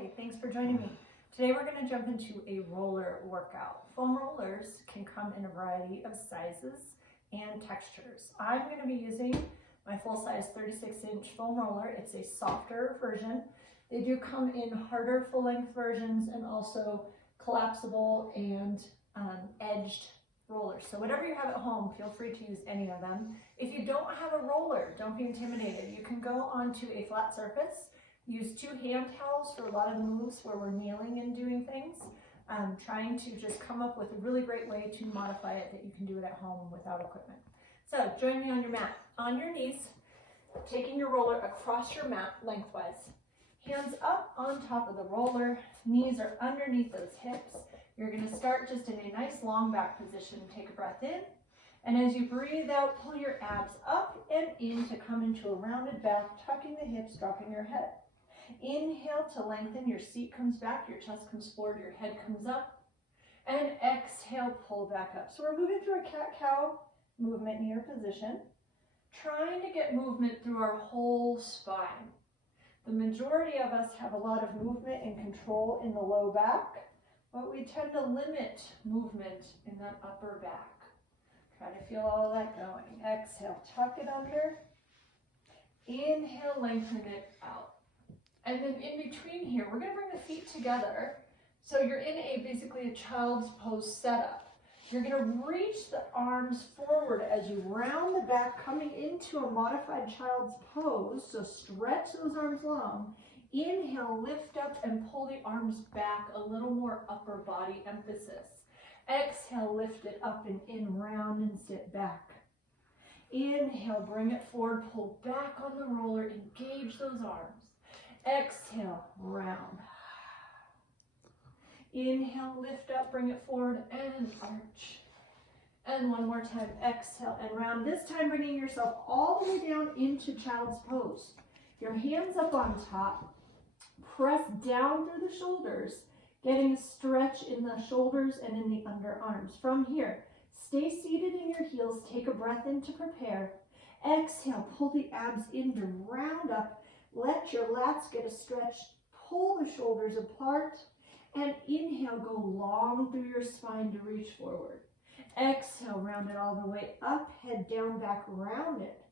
Hi, thanks for joining me. Today we're going to jump into a roller workout. Foam rollers can come in a variety of sizes and textures. I'm going to be using my full-size 36-inch foam roller. It's a softer version. They do come in harder full-length versions and also collapsible and edged rollers. So whatever you have at home, feel free to use any of them. If you don't have a roller, don't be intimidated. You can go onto a flat surface. Use 2 hand towels for a lot of the moves where we're kneeling and doing things. Trying to just come up with a really great way to modify it that you can do it at home without equipment. So join me on your mat, on your knees, taking your roller across your mat lengthwise. Hands up on top of the roller, knees are underneath those hips. You're going to start just in a nice long back position. Take a breath in, and as you breathe out, pull your abs up and in to come into a rounded back, tucking the hips, dropping your head. Inhale to lengthen, your seat comes back, your chest comes forward, your head comes up, and exhale, pull back up. So we're moving through a cat-cow movement in your position, trying to get movement through our whole spine. The majority of us have a lot of movement and control in the low back, but we tend to limit movement in that upper back. Try to feel all of that going. Exhale, tuck it under. Inhale, lengthen it out. And then in between here, we're going to bring the feet together. So you're in basically a child's pose setup. You're going to reach the arms forward as you round the back, coming into a modified child's pose. So stretch those arms long. Inhale, lift up and pull the arms back, a little more upper body emphasis. Exhale, lift it up and in, round and sit back. Inhale, bring it forward, pull back on the roller, engage those arms. Exhale, round. Inhale, lift up, bring it forward and arch. And one more time, exhale and round. This time bringing yourself all the way down into child's pose. Your hands up on top. Press down through the shoulders, getting a stretch in the shoulders and in the underarms. From here, stay seated in your heels. Take a breath in to prepare. Exhale, pull the abs in to round up. Let your lats get a stretch, pull the shoulders apart, and inhale, go long through your spine to reach forward. Exhale, round it all the way up, head down, back, round it.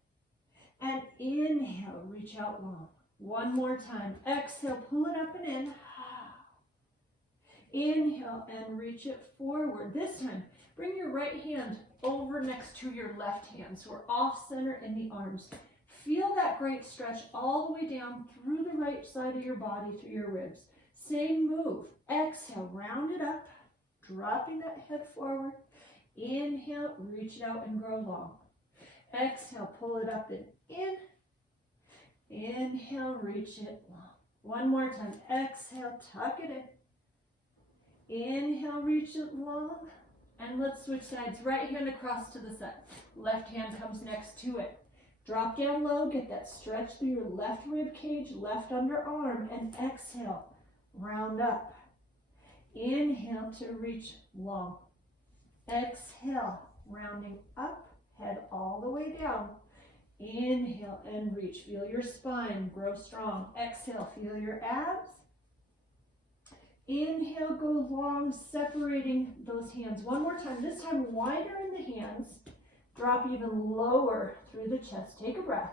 And inhale, reach out long. One more time. Exhale, pull it up and in. Inhale and reach it forward. This time, bring your right hand over next to your left hand. So we're off center in the arms. Feel that great stretch all the way down through the right side of your body, through your ribs. Same move. Exhale, round it up, dropping that head forward. Inhale, reach it out and grow long. Exhale, pull it up and in. Inhale, reach it long. One more time. Exhale, tuck it in. Inhale, reach it long. And let's switch sides. Right hand across to the side. Left hand comes next to it. Drop down low, get that stretch through your left rib cage, left underarm, and exhale, round up. Inhale to reach long. Exhale, rounding up, head all the way down. Inhale and reach. Feel your spine grow strong. Exhale, feel your abs. Inhale, go long, separating those hands. One more time, this time wider in the hands. Drop even lower through the chest. Take a breath.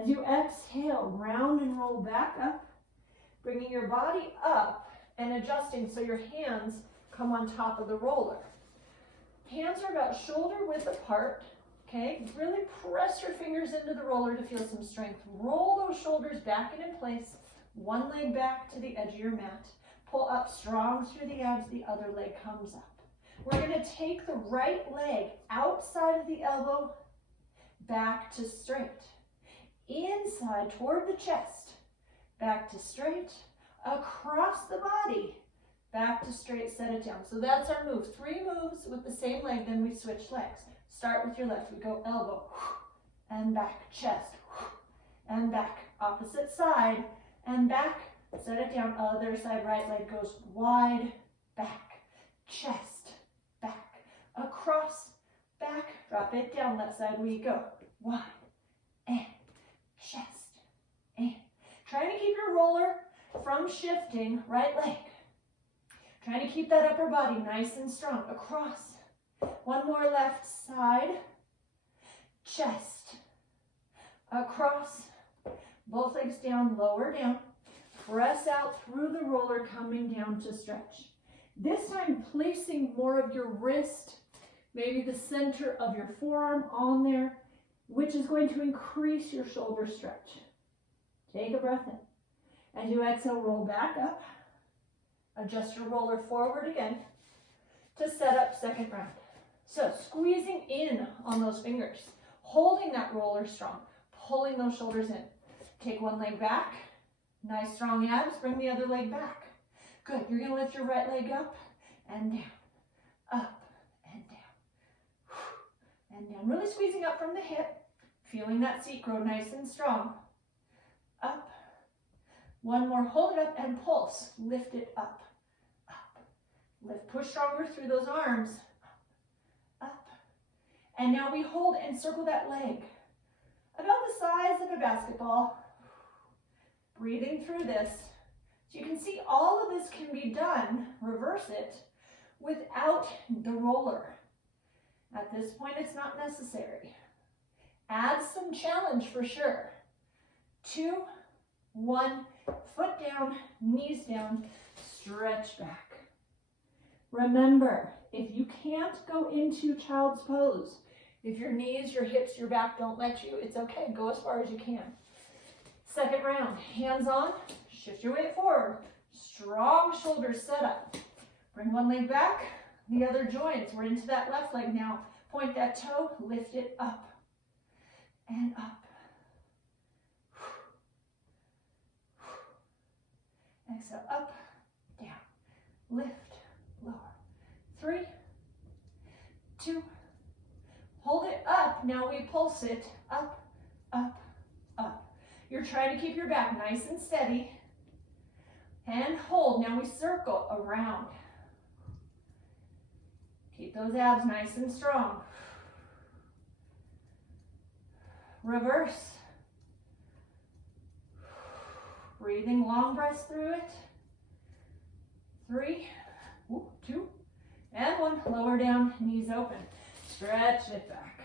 As you exhale, round and roll back up, bringing your body up and adjusting so your hands come on top of the roller. Hands are about shoulder width apart, okay? Really press your fingers into the roller to feel some strength. Roll those shoulders back and in place. One leg back to the edge of your mat. Pull up strong through the abs. The other leg comes up. We're going to take the right leg outside of the elbow, back to straight. Inside toward the chest, back to straight. Across the body, back to straight, set it down. So that's our move. 3 moves with the same leg, then we switch legs. Start with your left. We go elbow, and back, chest, and back. Opposite side, and back. Set it down. Other side, right leg goes wide, back, chest. Across, back, drop it down, left side we go, wide, and chest, and. Trying to keep your roller from shifting, right leg. Trying to keep that upper body nice and strong. Across. One more left side. Chest. Across. Both legs down, lower down. Press out through the roller, coming down to stretch. This time, placing more of your wrist, maybe the center of your forearm on there, which is going to increase your shoulder stretch. Take a breath in. As you exhale, roll back up. Adjust your roller forward again to set up second round. So squeezing in on those fingers, holding that roller strong, pulling those shoulders in. Take one leg back. Nice strong abs. Bring the other leg back. Good. You're going to lift your right leg up and down, up and down, and down. Really squeezing up from the hip, feeling that seat grow nice and strong. Up. One more. Hold it up and pulse. Lift it up. Up. Lift. Push stronger through those arms. Up. And now we hold and circle that leg. About the size of a basketball. Breathing through this. So you can see all of this can be done, reverse it, without the roller. At this point, it's not necessary. Add some challenge for sure. 2, 1, foot down, knees down, stretch back. Remember, if you can't go into child's pose, if your knees, your hips, your back don't let you, it's okay. Go as far as you can. Second round, hands on, shift your weight forward. Strong shoulders set up. Bring one leg back, the other joins. We're into that left leg now. Point that toe, lift it up and up. Exhale, up, down, lift, lower. 3, 2, hold it up. Now we pulse it up, up, up. You're trying to keep your back nice and steady. And hold. Now we circle around. Keep those abs nice and strong. Reverse. Breathing long breaths through it. 3, 2, and 1. Lower down, knees open. Stretch it back.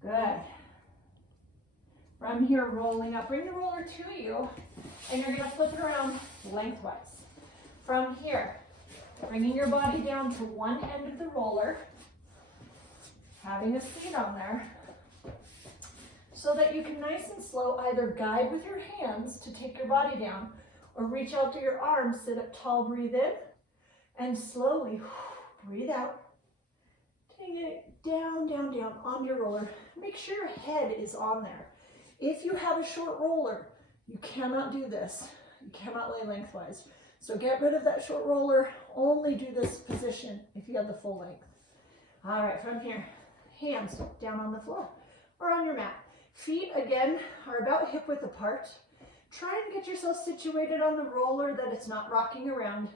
Good. From here, rolling up. Bring the roller to you, and you're going to flip it around lengthwise. From here, bringing your body down to one end of the roller, having a seat on there, so that you can nice and slow either guide with your hands to take your body down, or reach out to your arms, sit up tall, breathe in, and slowly breathe out. Taking it down, down, down on your roller. Make sure your head is on there. If you have a short roller, you cannot do this. You cannot lay lengthwise. So get rid of that short roller. Only do this position if you have the full length. All right, from here, hands down on the floor or on your mat. Feet, again, are about hip width apart. Try and get yourself situated on the roller that it's not rocking around.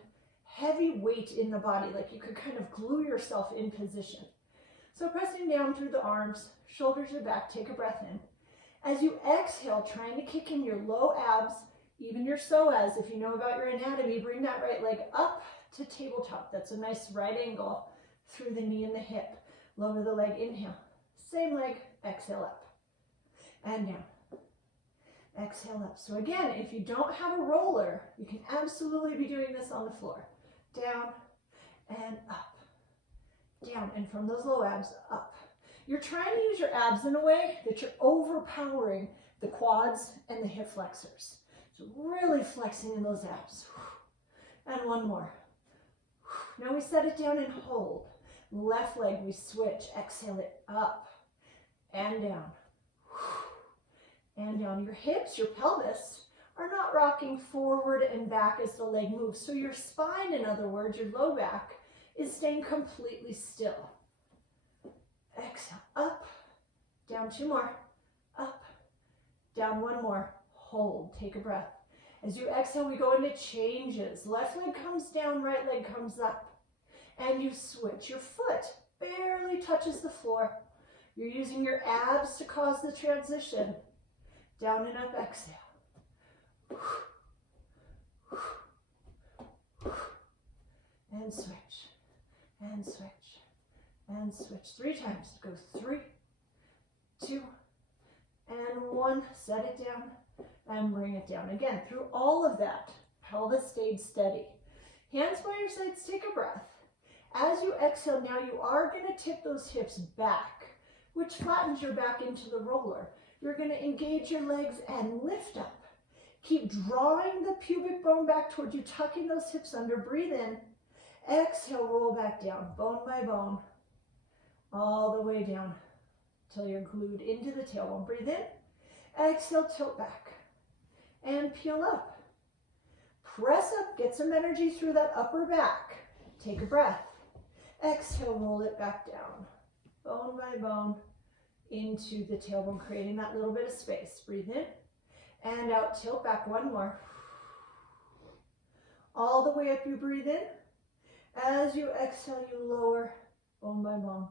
Heavy weight in the body, like you could kind of glue yourself in position. So pressing down through the arms, shoulders are back, take a breath in. As you exhale, trying to kick in your low abs, even your psoas. If you know about your anatomy, bring that right leg up to tabletop. That's a nice right angle through the knee and the hip. Lower the leg, inhale. Same leg, exhale up and down. Exhale up. So again, if you don't have a roller, you can absolutely be doing this on the floor. Down and up. Down, and from those low abs, up. You're trying to use your abs in a way that you're overpowering the quads and the hip flexors. So really flexing in those abs. And one more. Now we set it down and hold. Left leg, we switch. Exhale it up and down. And down. Your hips, your pelvis are not rocking forward and back as the leg moves. So your spine, in other words, your low back, is staying completely still. Exhale, up, down, 2 more, up, down, 1 more, hold, take a breath. As you exhale, we go into changes. Left leg comes down, right leg comes up, and you switch. Your foot barely touches the floor. You're using your abs to cause the transition. Down and up, exhale. and switch, and switch, and switch. 3 times. Go 3, 2, and 1. Set it down and bring it down. Again, through all of that, pelvis stayed steady. Hands by your sides, take a breath. As you exhale, now you are going to tip those hips back, which flattens your back into the roller. You're going to engage your legs and lift up. Keep drawing the pubic bone back towards you, tucking those hips under. Breathe in. Exhale, roll back down, bone by bone, all the way down till you're glued into the tailbone. Breathe in. Exhale, tilt back and peel up. Press up, get some energy through that upper back. Take a breath. Exhale, roll it back down, bone by bone, into the tailbone, creating that little bit of space. Breathe in and out, tilt back. 1 more. All the way up, you breathe in. As you exhale, you lower bone by bone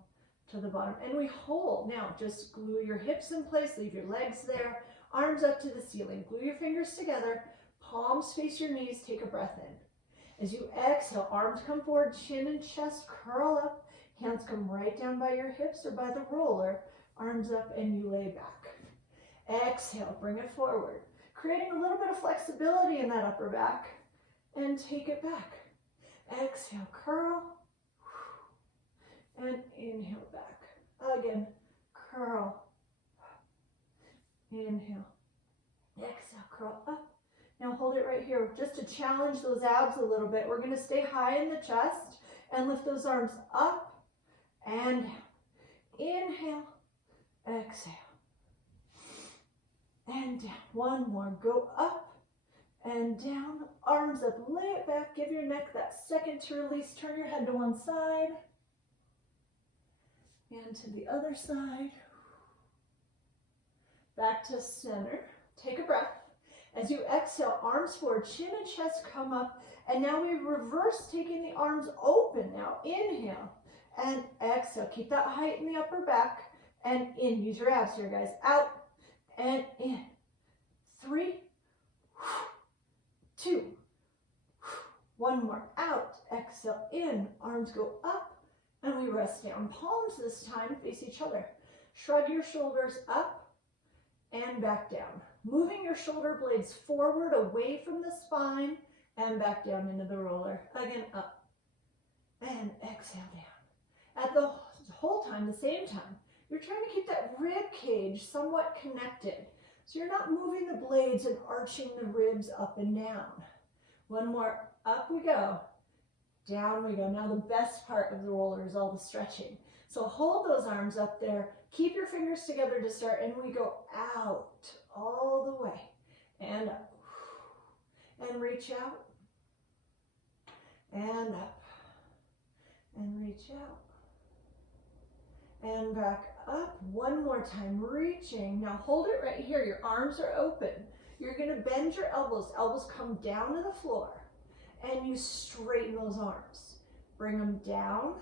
to the bottom. And we hold. Now, just glue your hips in place, leave your legs there, arms up to the ceiling. Glue your fingers together, palms face your knees, take a breath in. As you exhale, arms come forward, chin and chest curl up, hands come right down by your hips or by the roller, arms up and you lay back. Exhale, bring it forward, creating a little bit of flexibility in that upper back, and take it back. Exhale, curl, and inhale back. Again, curl, inhale, exhale, curl up. Now hold it right here, just to challenge those abs a little bit. We're going to stay high in the chest and lift those arms up and down. Inhale, exhale, and down. 1 more, go up and down, arms up, lay it back, give your neck that second to release, turn your head to one side and to the other side. Back to center, take a breath. As you exhale, arms forward, chin and chest come up, and now we reverse, taking the arms open now. Inhale and exhale, keep that height in the upper back, and in, use your abs here guys, out and in. 3, 2, 1 more, out, exhale, in, arms go up, and we rest down. Palms this time face each other. Shrug your shoulders up and back down. Moving your shoulder blades forward, away from the spine, and back down into the roller. Again, up, and exhale down. At the whole time, the same time, you're trying to keep that rib cage somewhat connected. So you're not moving the blades and arching the ribs up and down. 1 more, up we go, down we go. Now the best part of the roller is all the stretching. So hold those arms up there, keep your fingers together to start, and we go out all the way, and up, and reach out, and up, and reach out, and back up. 1 more time, reaching. Now hold it right here, your arms are open. You're going to bend your elbows, elbows come down to the floor, and you straighten those arms. Bring them down,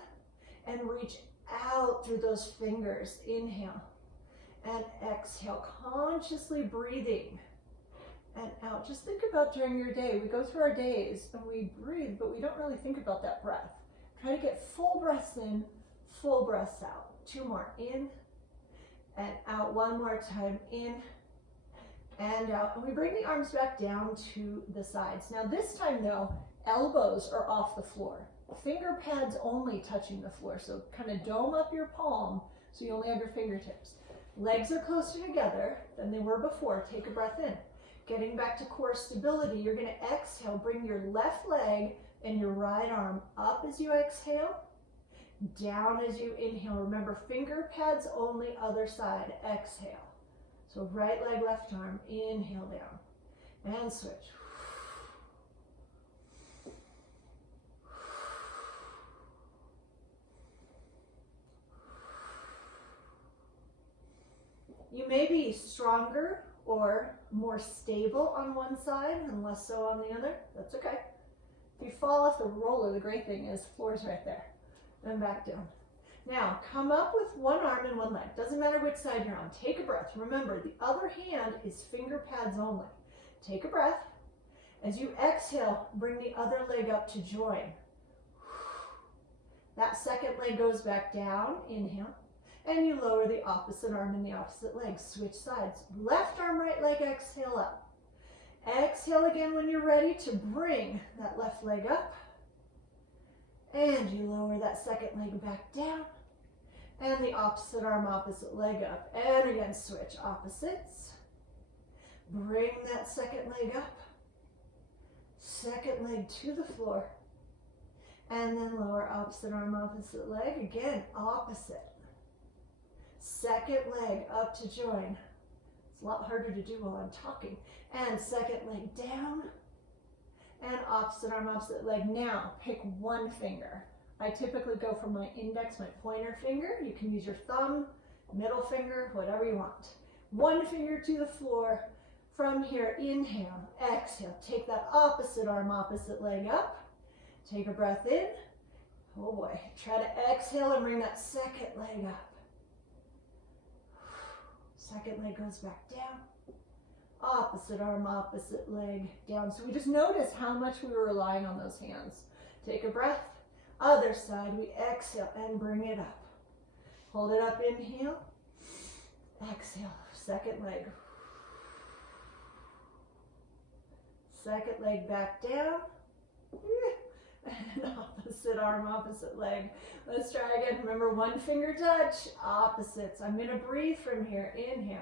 and reach out through those fingers. Inhale, and exhale, consciously breathing, and out. Just think about during your day, we go through our days, and we breathe, but we don't really think about that breath. Try to get full breaths in, full breaths out. 2 more, in and out. 1 more time, in and out. And we bring the arms back down to the sides. Now this time though, elbows are off the floor. Finger pads only touching the floor. So kind of dome up your palm so you only have your fingertips. Legs are closer together than they were before. Take a breath in. Getting back to core stability, you're going to exhale. Bring your left leg and your right arm up as you exhale, down as you inhale. Remember, finger pads only, other side. Exhale. So right leg, left arm, inhale down, and switch. You may be stronger or more stable on one side and less so on the other. That's okay. If you fall off the roller, the great thing is the floor's right there. And back down. Now, come up with one arm and one leg. Doesn't matter which side you're on. Take a breath. Remember, the other hand is finger pads only. Take a breath. As you exhale, bring the other leg up to join. That second leg goes back down, inhale, and you lower the opposite arm and the opposite leg. Switch sides. Left arm, right leg, exhale up. Exhale again when you're ready to bring that left leg up. And you lower that second leg back down. And the opposite arm, opposite leg up. And again, switch opposites. Bring that second leg up. Second leg to the floor. And then lower opposite arm, opposite leg. Again, opposite. Second leg up to join. It's a lot harder to do while I'm talking. And second leg down. And opposite arm, opposite leg. Now, pick one finger. I typically go from my index, my pointer finger. You can use your thumb, middle finger, whatever you want. One finger to the floor. From here, inhale, exhale. Take that opposite arm, opposite leg up. Take a breath in. Oh boy. Try to exhale and bring that second leg up. Second leg goes back down. Opposite arm, opposite leg down. So we just noticed how much we were relying on those hands. Take a breath. Other side, we exhale and bring it up. Hold it up, inhale. Exhale, second leg. Second leg back down. And opposite arm, opposite leg. Let's try again. Remember, one finger touch, opposites. I'm going to breathe from here. Inhale.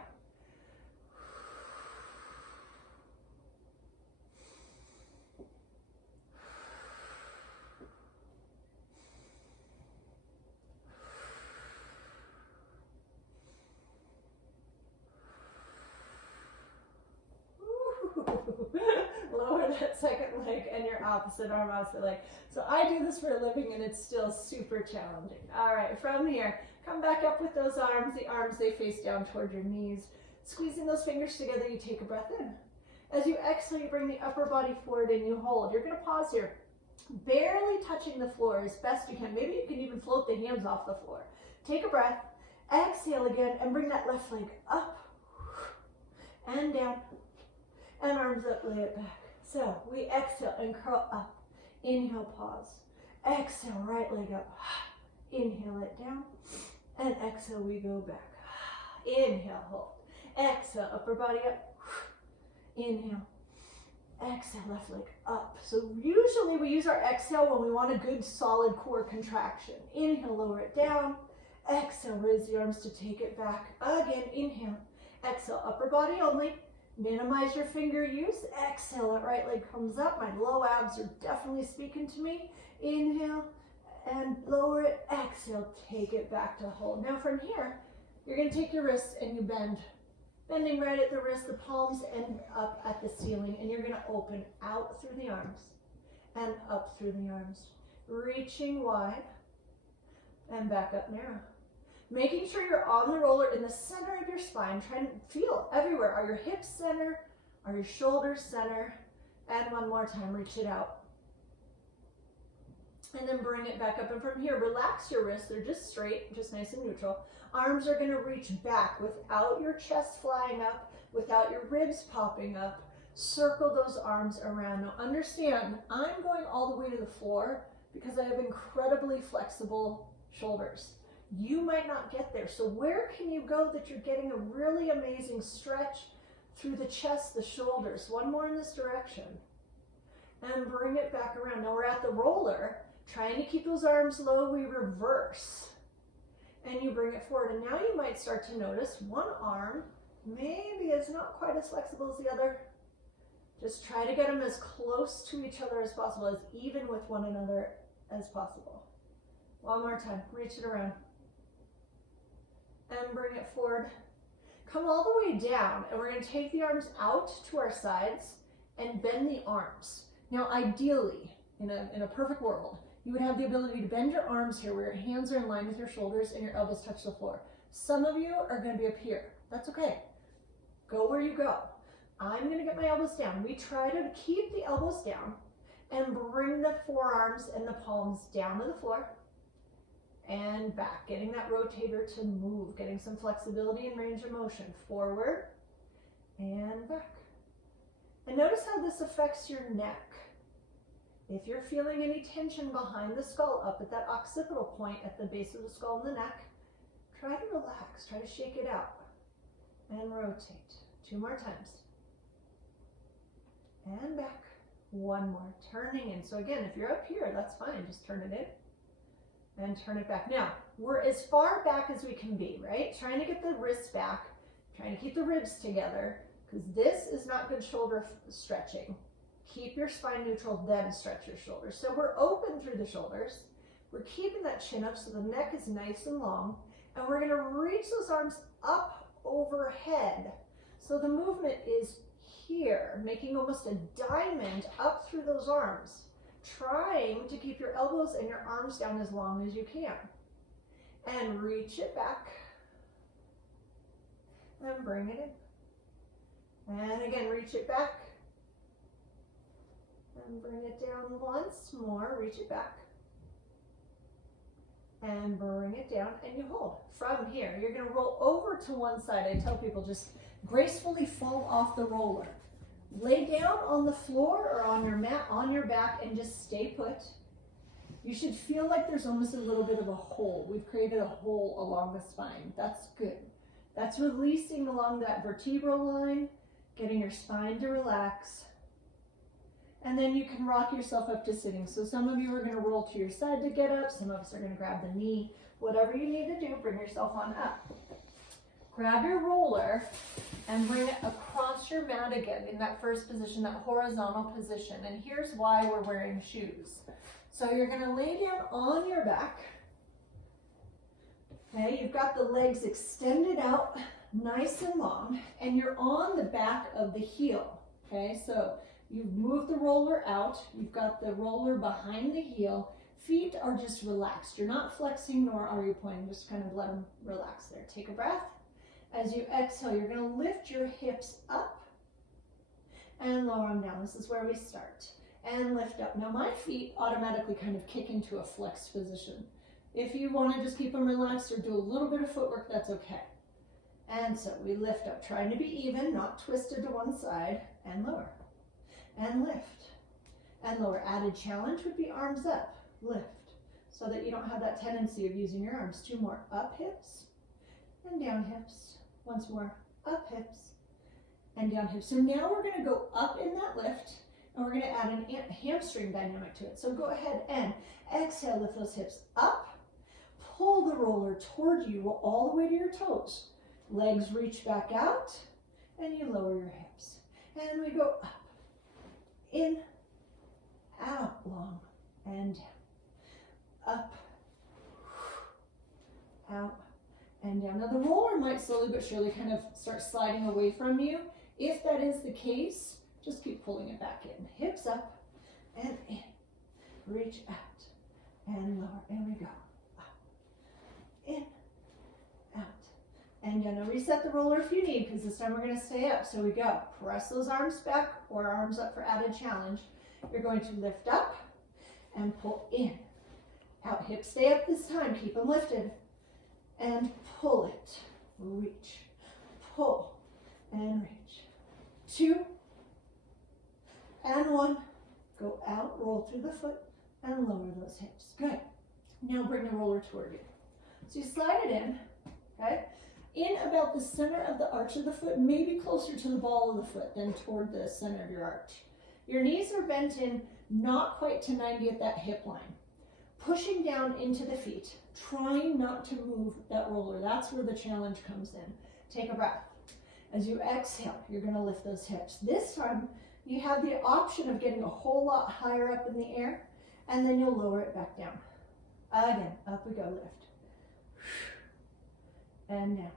Lower that second leg and your opposite arm, opposite leg. So I do this for a living and it's still super challenging. All right, from here, come back up with those arms. The arms, they face down toward your knees. Squeezing those fingers together, you take a breath in. As you exhale, you bring the upper body forward and you hold. You're going to pause here, barely touching the floor as best you can. Maybe you can even float the hands off the floor. Take a breath, exhale again, and bring that left leg up and down. And arms up, lay it back. So we exhale and curl up. Inhale, pause. Exhale, right leg up. Inhale it down. And exhale, we go back. Inhale, hold. Exhale, upper body up. Inhale. Exhale, left leg up. So usually we use our exhale when we want a good solid core contraction. Inhale, lower it down. Exhale, raise the arms to take it back. Again, inhale. Exhale, upper body only. Minimize your finger use. Exhale, that right leg comes up. My low abs are definitely speaking to me. Inhale and lower it. Exhale, take it back to hold. Now from here, you're going to take your wrists and you bend. Bending right at the wrist, the palms end up at the ceiling, and you're going to open out through the arms and up through the arms. Reaching wide and back up narrow. Making sure you're on the roller in the center of your spine. Try and feel everywhere. Are your hips center? Are your shoulders center? And one more time, reach it out. And then bring it back up. And from here, relax your wrists. They're just straight, just nice and neutral. Arms are going to reach back without your chest flying up, without your ribs popping up. Circle those arms around. Now understand, I'm going all the way to the floor because I have incredibly flexible shoulders. You might not get there. So where can you go that you're getting a really amazing stretch through the chest, the shoulders? One more in this direction. And bring it back around. Now we're at the roller. Trying to keep those arms low, we reverse. And you bring it forward. And now you might start to notice one arm maybe is not quite as flexible as the other. Just try to get them as close to each other as possible, as even with one another as possible. One more time. Reach it around. And bring it forward. Come all the way down, and we're going to take the arms out to our sides and bend the arms. Now ideally, in a perfect world, you would have the ability to bend your arms here where your hands are in line with your shoulders and your elbows touch the floor. Some of you are going to be up here. That's okay. Go where you go. I'm going to get my elbows down. We try to keep the elbows down and bring the forearms and the palms down to the floor. And back, getting that rotator to move, getting some flexibility and range of motion. Forward and back. And notice how this affects your neck. If you're feeling any tension behind the skull, up at that occipital point at the base of the skull and the neck, try to relax, try to shake it out, and rotate. 2 more times. And back. 1 more, turning in. So again, if you're up here, that's fine, just turn it in and turn it back. Now, we're as far back as we can be, right? Trying to get the wrists back, trying to keep the ribs together, because this is not good shoulder stretching. Keep your spine neutral, then stretch your shoulders. So we're open through the shoulders. We're keeping that chin up so the neck is nice and long, and we're gonna reach those arms up overhead. So the movement is here, making almost a diamond up through those arms, trying to keep your elbows and your arms down as long as you can. And reach it back, and bring it in. And again, reach it back, and bring it down once more, reach it back, and bring it down, and you hold. From here, you're gonna roll over to one side. I tell people just gracefully fall off the roller. Lay down on the floor or on your mat, on your back, and just stay put. You should feel like there's almost a little bit of a hole. We've created a hole along the spine. That's good. That's releasing along that vertebral line, getting your spine to relax. And then you can rock yourself up to sitting. So some of you are gonna roll to your side to get up. Some of us are gonna grab the knee. Whatever you need to do, bring yourself on up. Grab your roller and bring it across your mat again in that first position, that horizontal position. And here's why we're wearing shoes. So you're gonna lay down on your back. Okay, you've got the legs extended out nice and long, and you're on the back of the heel. Okay, so you've moved the roller out, you've got the roller behind the heel, feet are just relaxed. You're not flexing nor are you pointing, just kind of let them relax there. Take a breath. As you exhale, you're gonna lift your hips up and lower them down. This is where we start. And lift up. Now my feet automatically kind of kick into a flexed position. If you wanna just keep them relaxed or do a little bit of footwork, that's okay. And so we lift up, trying to be even, not twisted to one side, and lower. And lift. And lower. Added challenge would be arms up, lift, so that you don't have that tendency of using your arms. 2 more. Up hips and down hips. Once more, up hips and down hips. So now we're gonna go up in that lift, and we're gonna add a hamstring dynamic to it. So go ahead and exhale, lift those hips up, pull the roller toward you all the way to your toes. Legs reach back out, and you lower your hips. And we go up, in, out, long, and down. Up, out, and down. Now the roller might slowly but surely kind of start sliding away from you. If that is the case, just keep pulling it back in. Hips up and in. Reach out and lower. And we go up, in, out, and down. Now reset the roller if you need, because this time we're going to stay up. So we go. Press those arms back or arms up for added challenge. You're going to lift up and pull in. Out. Hips stay up this time. Keep them lifted. And pull it, reach, pull, and reach. 2, and 1. Go out, roll through the foot, and lower those hips. Good. Now bring the roller toward you. So you slide it in, okay? In about the center of the arch of the foot, maybe closer to the ball of the foot than toward the center of your arch. Your knees are bent in, not quite to 90 at that hip line. Pushing down into the feet, trying not to move that roller. That's where the challenge comes in. Take a breath. As you exhale, you're gonna lift those hips. This time, you have the option of getting a whole lot higher up in the air, and then you'll lower it back down. Again, up we go, lift. And down.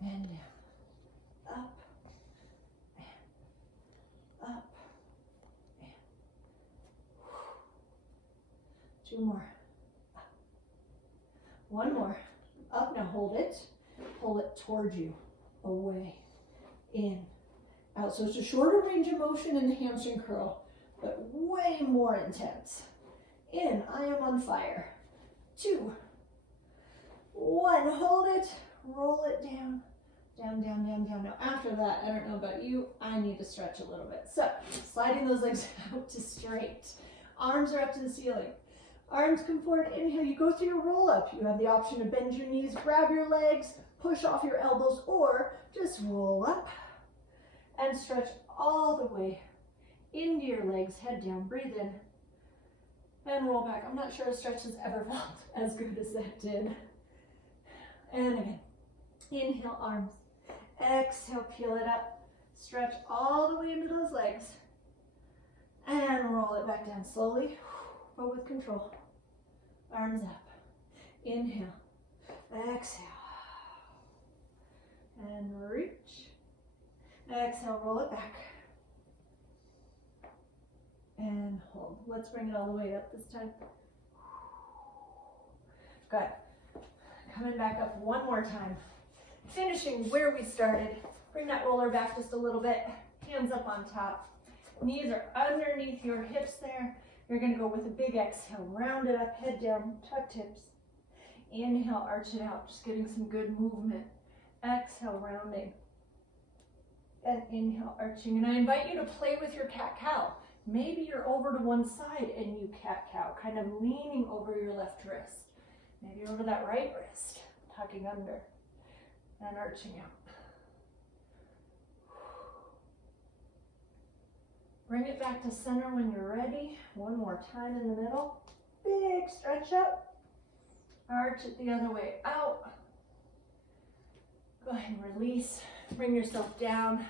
And down. Up. And up. 2 more. Up. 1 more. Up. Now hold it. Pull it toward you. Away. In. Out. So it's a shorter range of motion in the hamstring curl, but way more intense. In. I am on fire. 2. 1. Hold it. Roll it down. Down, down, down, down. Now after that, I don't know about you, I need to stretch a little bit. So sliding those legs out to straight. Arms are up to the ceiling. Arms come forward, inhale, you go through your roll up. You have the option to bend your knees, grab your legs, push off your elbows, or just roll up and stretch all the way into your legs, head down, breathe in, and roll back. I'm not sure a stretch has ever felt as good as that did. And again, inhale, arms. Exhale, peel it up. Stretch all the way into those legs. And roll it back down slowly, but with control. Arms up. Inhale. Exhale. And reach. Exhale, roll it back. And hold. Let's bring it all the way up this time. Good. Coming back up one more time. Finishing where we started. Bring that roller back just a little bit. Hands up on top. Knees are underneath your hips there. You're going to go with a big exhale. Round it up, head down, tuck tips. Inhale, arch it out. Just getting some good movement. Exhale, rounding. And inhale, arching. And I invite you to play with your cat-cow. Maybe you're over to one side and you cat-cow, kind of leaning over your left wrist. Maybe over that right wrist, tucking under and arching out. Bring it back to center when you're ready. One more time in the middle. Big stretch up. Arch it the other way out. Go ahead and release. Bring yourself down.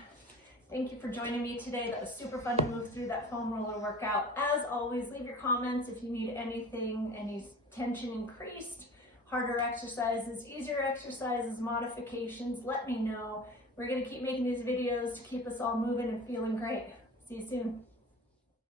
Thank you for joining me today. That was super fun to move through that foam roller workout. As always, leave your comments if you need anything, any tension increased, harder exercises, easier exercises, modifications. Let me know. We're going to keep making these videos to keep us all moving and feeling great. See you soon.